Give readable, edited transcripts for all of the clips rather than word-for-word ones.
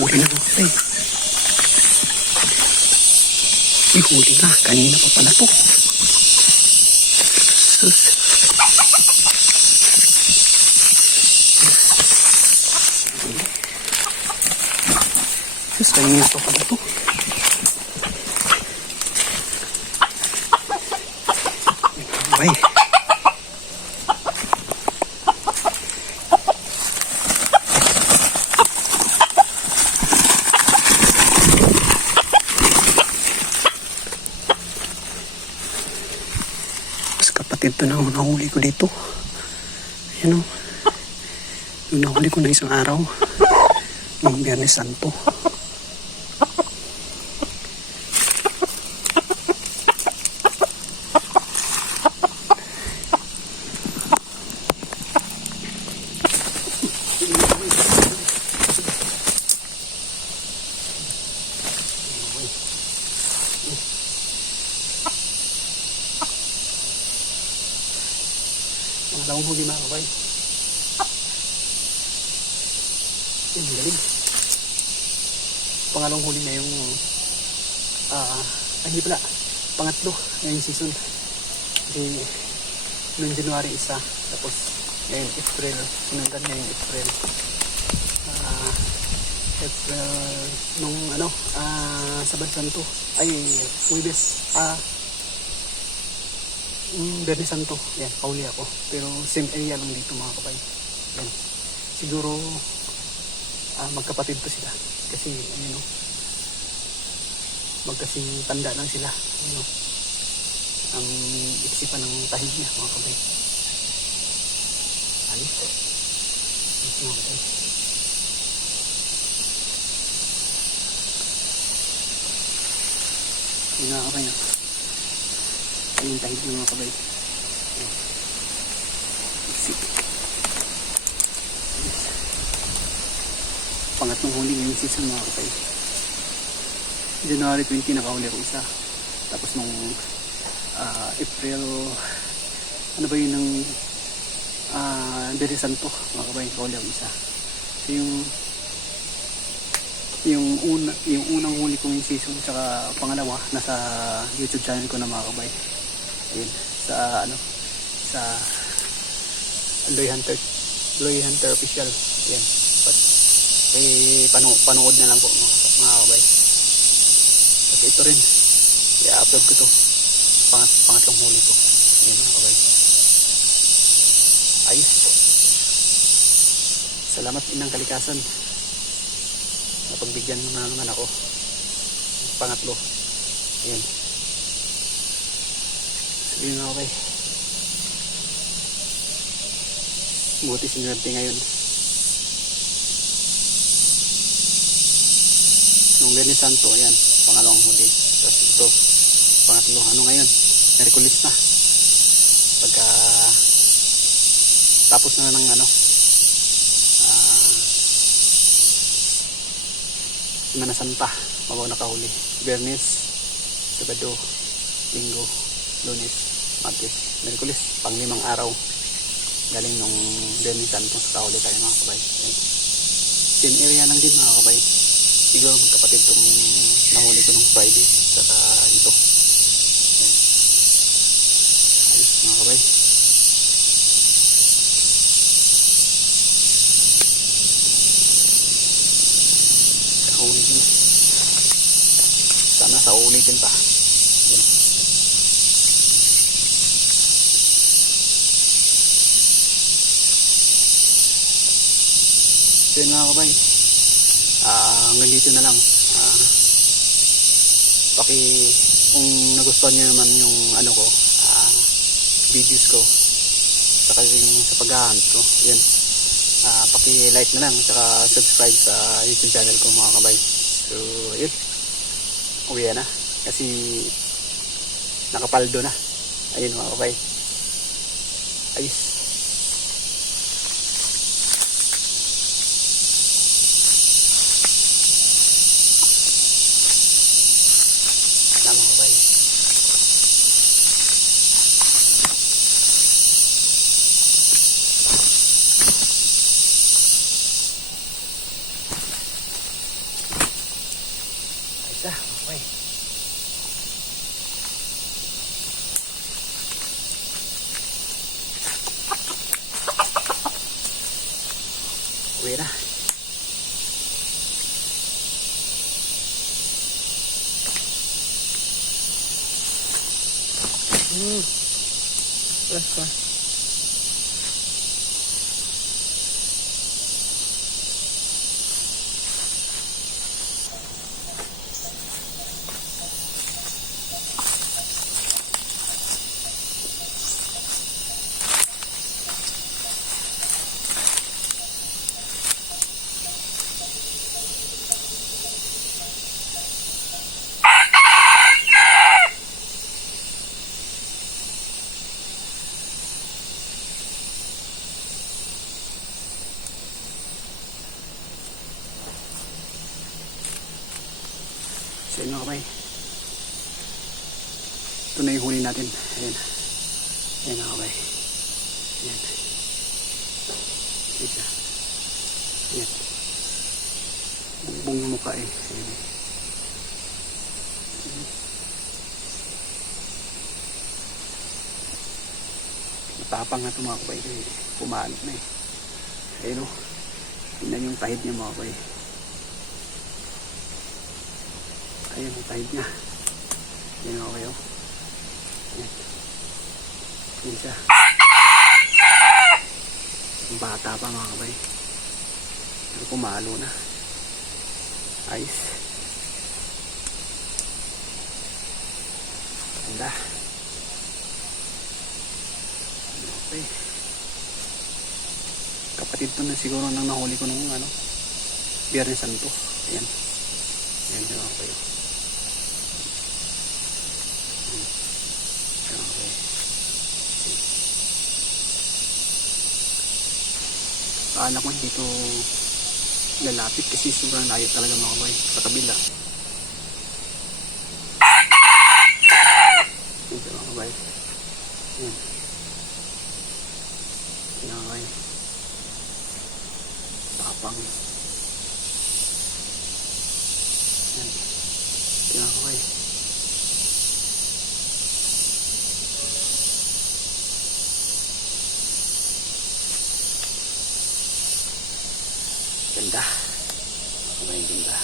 huli na mga kabay. Huli na. Kanina pa pala to. Sus. Sus, kanina pa pala to. Bye. Ito na ang nahuli ko dito. Ayan o. Yung nahuli ko na isang araw. Yung Biyernes Santo. Pangalawang huli mga kabay. Yan, galing. Pangalawang huli na yung hindi pala, pangatlo ngayong season. Kasi noong January isa, tapos ngayong April, sinundan ngayong April. April nung Sabado Santo ay Huwebes Biyernes Santo, yan, kauli ako. Pero same area lang dito mga kabay. Yan. Siguro magkapatid to sila. Kasi magkasing tanda lang sila. Ang iksipan ng tahid niya mga kabay. Ayos. Ayos mga kabay. Yun mga kabay na. Ayun tahid ng mga kabay. Iksi. Pangatlong huli ngayong season mga kabay. January 20 nakahuli ako isa. Tapos nung April ano ba yun ng Biyernes Santo mga kabay, nakahuli ako isa. So yung unang huli kong yung season tsaka pangalawa nasa YouTube channel ko na mga kabay. Ayun, sa Loy Hunter official. Yan. Panood na lang po mga kabay. Kasi ito rin, i-upload ko to. Pangatlong huli ko. Yan mga kabay. Ayos. Salamat Inang Kalikasan. Napagbigyan mo na naman ako. Pangatlo. Ayan. Sabihin nga okay. Buti sinwerte ngayon. Nung Biyernes Santo, ayan, pangalawang huli. Tapos ito, pangatlo. Ano ngayon? Merkulis na. Pagka tapos na ng Semana Santa, mabaw nakahuli. Biyernes, Sabado, Linggo, Lunes, Martes, Merkulis, pang-5 araw. Galing nung Biyernes Santo, nakahuli tayo mga kabay. Same area lang din mga kabay. Siguro magkapatid itong nahuli ko nung Friday, saka ito. Ayan. Ayos mga kabay. Ulitin. Sana sa ulitin pa. Yan. So yun mga kabay, hanggang dito na lang. Kung nagustuhan nyo naman yung videos ko saka yung sa paghahunt ko, yan, paki-like na lang saka subscribe sa YouTube channel ko mga kabay. So yun, uwi na kasi nakapaldo na. Ayun mga kabay, ayos. Na mga kabay, Uwi na. Fresh pa. So yun mga kabay, ito na yung huli natin. Ayan, ayan mga kabay, ayan, isa, ayan, bumbong yung mukha eh. Ayan. Matapang na ito mga kabay, kumano na eh. Ayun o, tingnan yung tahid niya mga kabay. Ayan ang tahid niya. Ayan ako kayo. Ayan. Ayan siya. Bata pa mga kabay. Pero kumalo na. Ayos. Ganda. Okay. Kapatid to na siguro nang nahuli ko nung Biyernes Santo. Ayan. Ayan siya mga kayo. Akala ko dito lalapit kasi sobrang layo talaga mga kabay sa kabila. Ito mga kabay. Yan. Yan mga kabay. Tapang. Yan. Yan mga kabay. Ganda. Makamay ganda.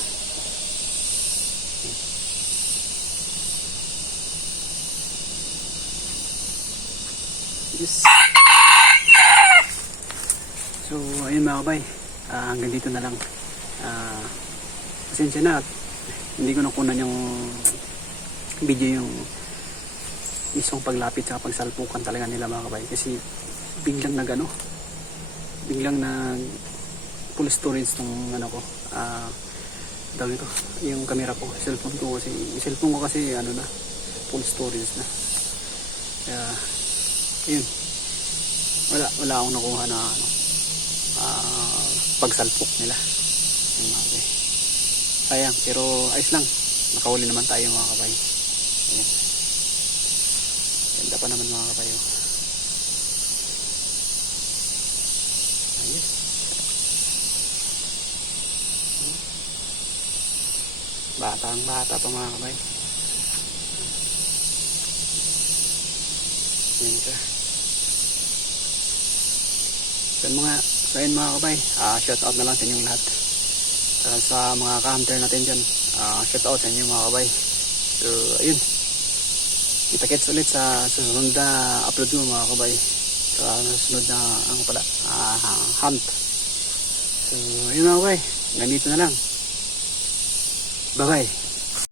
Yes. So, ayun mga kabay. Hanggang dito na lang. Pasensya na. Hindi ko nakunan yung video yung mismong paglapit sa pagsalpukan talaga nila mga kabay. Kasi biglang biglang full storage ng ko dami ko yung camera ko, cellphone ko kasi full storage na, kaya yun, wala akong nakuha na pagsalpok nila yung mga kabay. Sayang, pero ayos lang, nakahuli naman tayo mga kabay. Ayan. Ganda pa naman mga kabay. Ayos. Batang bata pa mga kabay. Yan siya. So yun mga kabay, shout out na lang sa inyong lahat. Saka sa mga ka-hunter natin dyan, shout out sa inyo mga kabay. So ayun, kita-kits ulit sa susunod na upload mo mga kabay. Sa susunod na hunt. So ayun mga kabay, ganito na lang. Bye-bye.